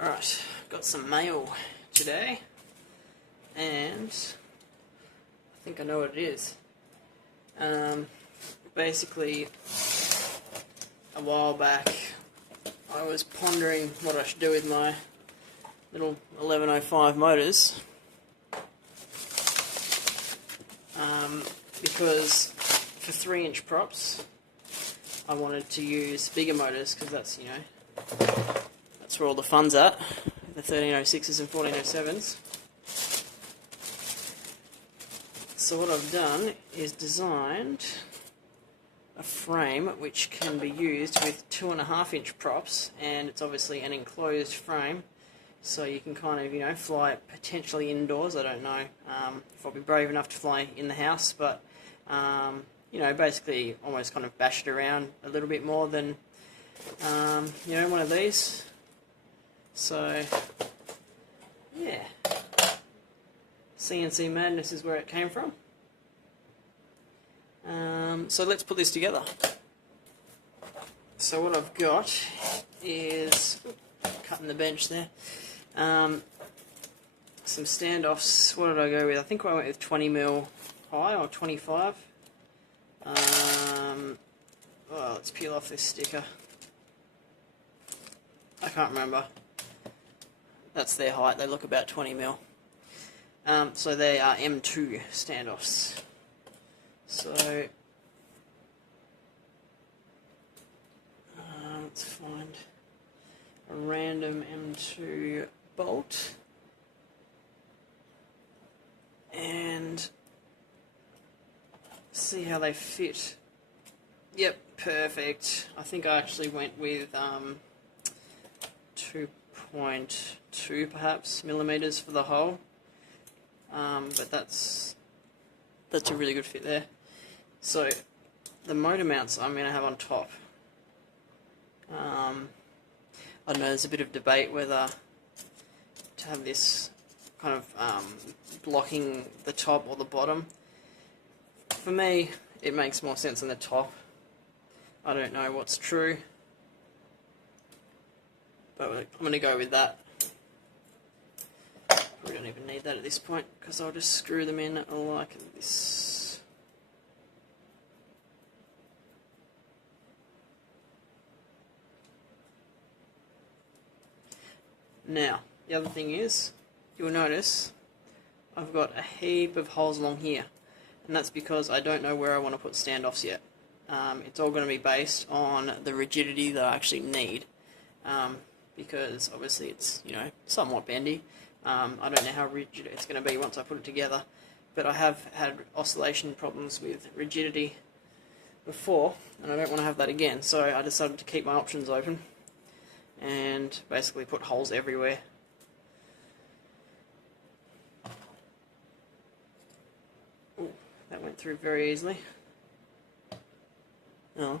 Alright, got some mail today, and I think I know what it is. Basically, a while back, I was pondering what I should do with my little 1105 motors, because for 3-inch props, I wanted to use bigger motors, because that's, that's where all the fun's at, the 1306s and 1407s. So what I've done is designed a frame which can be used with 2.5-inch props, and it's obviously an enclosed frame, so you can kind of, fly it potentially indoors. I don't know if I'll be brave enough to fly in the house, but basically almost kind of bash it around a little bit more than one of these. So yeah, CNC madness is where it came from. So let's put this together. So what I've got is, cutting the bench there, some standoffs. What did I go with? I think I went with 20mm high, or 25. Let's peel off this sticker. I can't remember. That's their height. They look about 20mm. So they are M2 standoffs. So let's find a random M2 bolt and see how they fit. Yep, perfect. I think I actually went with 2.2 perhaps millimeters for the hole, but that's a really good fit there. So the motor mounts I'm going to have on top, I don't know, there's a bit of debate whether to have this kind of blocking the top or the bottom. For me, it makes more sense on the top. I don't know what's true, but I'm going to go with that. We don't even need that at this point, because I'll just screw them in like this. Now, the other thing is, you'll notice I've got a heap of holes along here, and that's because I don't know where I want to put standoffs yet. It's all going to be based on the rigidity that I actually need, because obviously it's, somewhat bendy. I don't know how rigid it's going to be once I put it together, but I have had oscillation problems with rigidity before, and I don't want to have that again, so I decided to keep my options open and basically put holes everywhere. Ooh, that went through very easily. Oh, we'll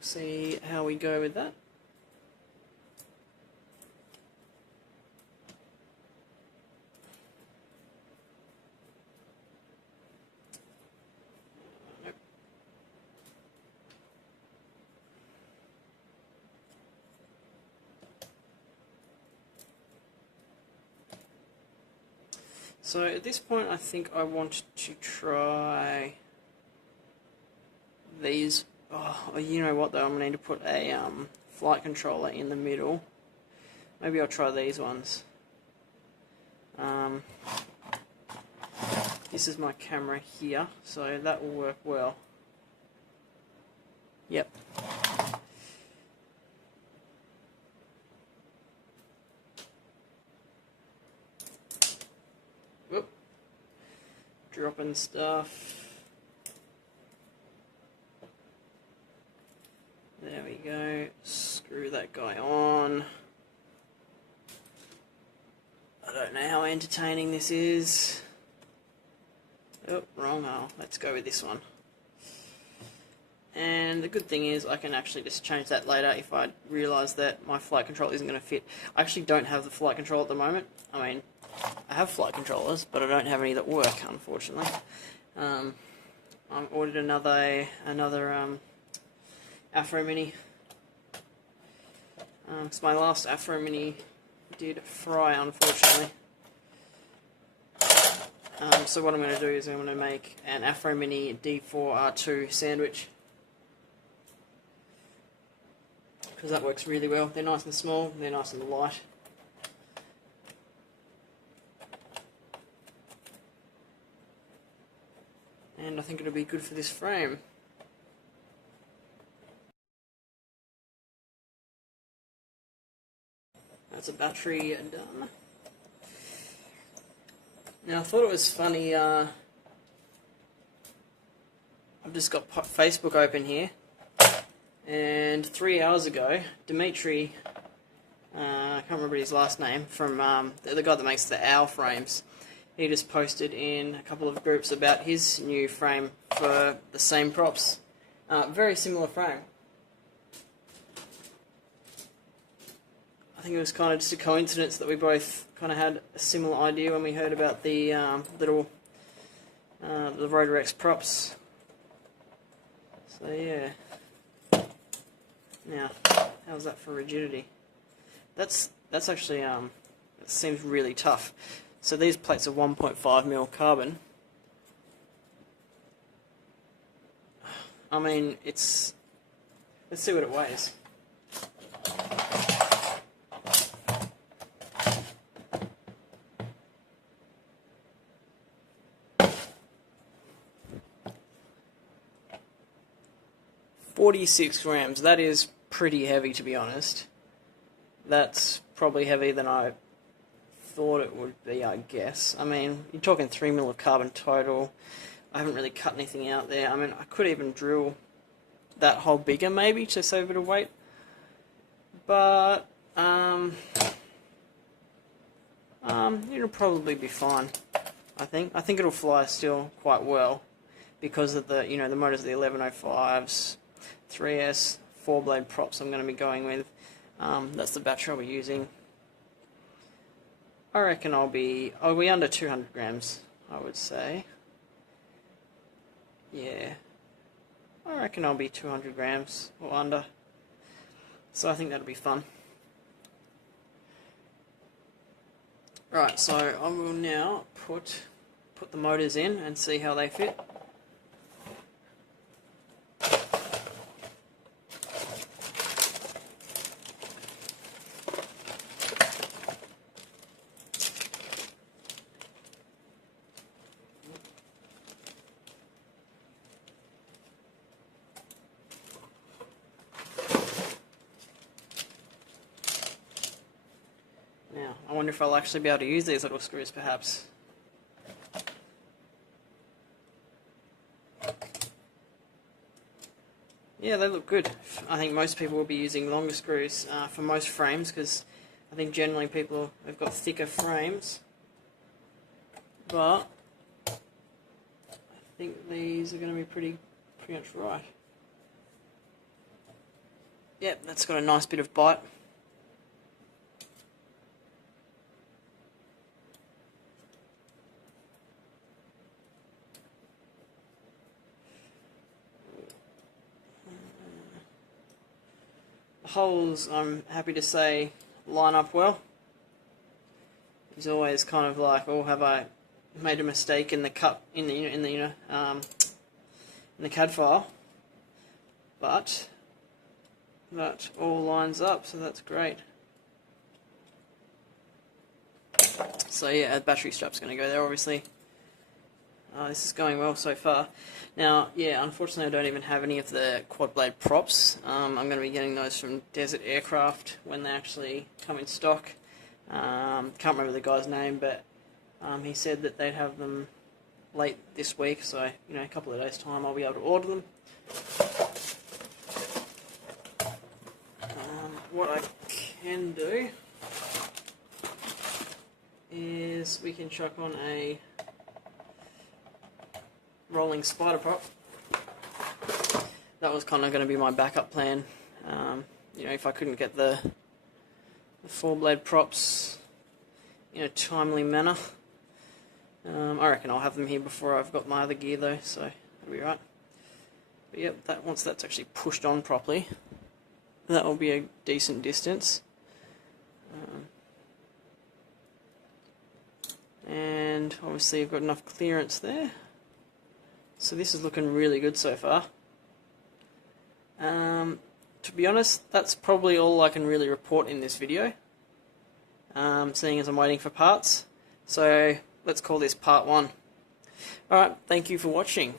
see how we go with that. So at this point I think I want to try these. Oh, you know what though, I'm going to need to put a flight controller in the middle. Maybe I'll try these ones. This is my camera here, so that will work well. Yep. Whoop. Dropping stuff. There we go. Screw that guy on. I don't know how entertaining this is. Oh, wrong hole. Let's go with this one. And the good thing is I can actually just change that later if I realise that my flight control isn't going to fit. I actually don't have the flight control at the moment. I mean, I have flight controllers, but I don't have any that work, unfortunately. I ordered another Afro Mini. It's my last Afro Mini did fry, unfortunately. So what I'm going to do is I'm going to make an Afro Mini D4R2 sandwich, because that works really well. They're nice and small, they're nice and light. And I think it'll be good for this frame. That's a battery done. Now I thought it was funny, I've just got Facebook open here, and 3 hours ago, Dimitri, I can't remember his last name, from the guy that makes the owl frames, he just posted in a couple of groups about his new frame for the same props. Very similar frame. I think it was kind of just a coincidence that we both kind of had a similar idea when we heard about the the Rotorex props. So yeah. Now, how's that for rigidity? That's actually it seems really tough. So these plates are 1.5mm carbon. I mean, let's see what it weighs. "46 grams. That is pretty heavy, to be honest. That's probably heavier than I thought it would be, I guess. I mean, you're talking 3mm of carbon total. I haven't really cut anything out there. I mean, I could even drill that hole bigger, maybe, to save a bit of weight. But, it'll probably be fine, I think. I think it'll fly still quite well, because of the, the motors, the 1105s, 3S, 4-blade props I'm going to be going with. That's the battery I'll be using. I reckon I'll be under 200 grams, I would say. Yeah. I reckon I'll be 200 grams or under. So I think that'll be fun. Right, so I will now put the motors in and see how they fit. Now, I wonder if I'll actually be able to use these little screws, perhaps. Yeah, they look good. I think most people will be using longer screws for most frames, because I think generally people have got thicker frames. But I think these are going to be pretty much right. Yep, that's got a nice bit of bite. The holes, I'm happy to say, line up well. It's always kind of like, oh, have I made a mistake in the cut in the CAD file? But that all lines up, so that's great. So yeah, a battery strap's going to go there, obviously. This is going well so far. Now, yeah, unfortunately I don't even have any of the quad blade props. I'm going to be getting those from Desert Aircraft when they actually come in stock. Can't remember the guy's name, but he said that they'd have them late this week, so a couple of days' time I'll be able to order them. What I can do is we can chuck on a rolling spider prop. That was kind of going to be my backup plan. If I couldn't get the 4-blade props in a timely manner. I reckon I'll have them here before I've got my other gear though, so that'll be right. But yep, once that's actually pushed on properly, that will be a decent distance. And obviously I've got enough clearance there. So this is looking really good so far. To be honest, that's probably all I can really report in this video, seeing as I'm waiting for parts. So let's call this part 1. Alright, thank you for watching.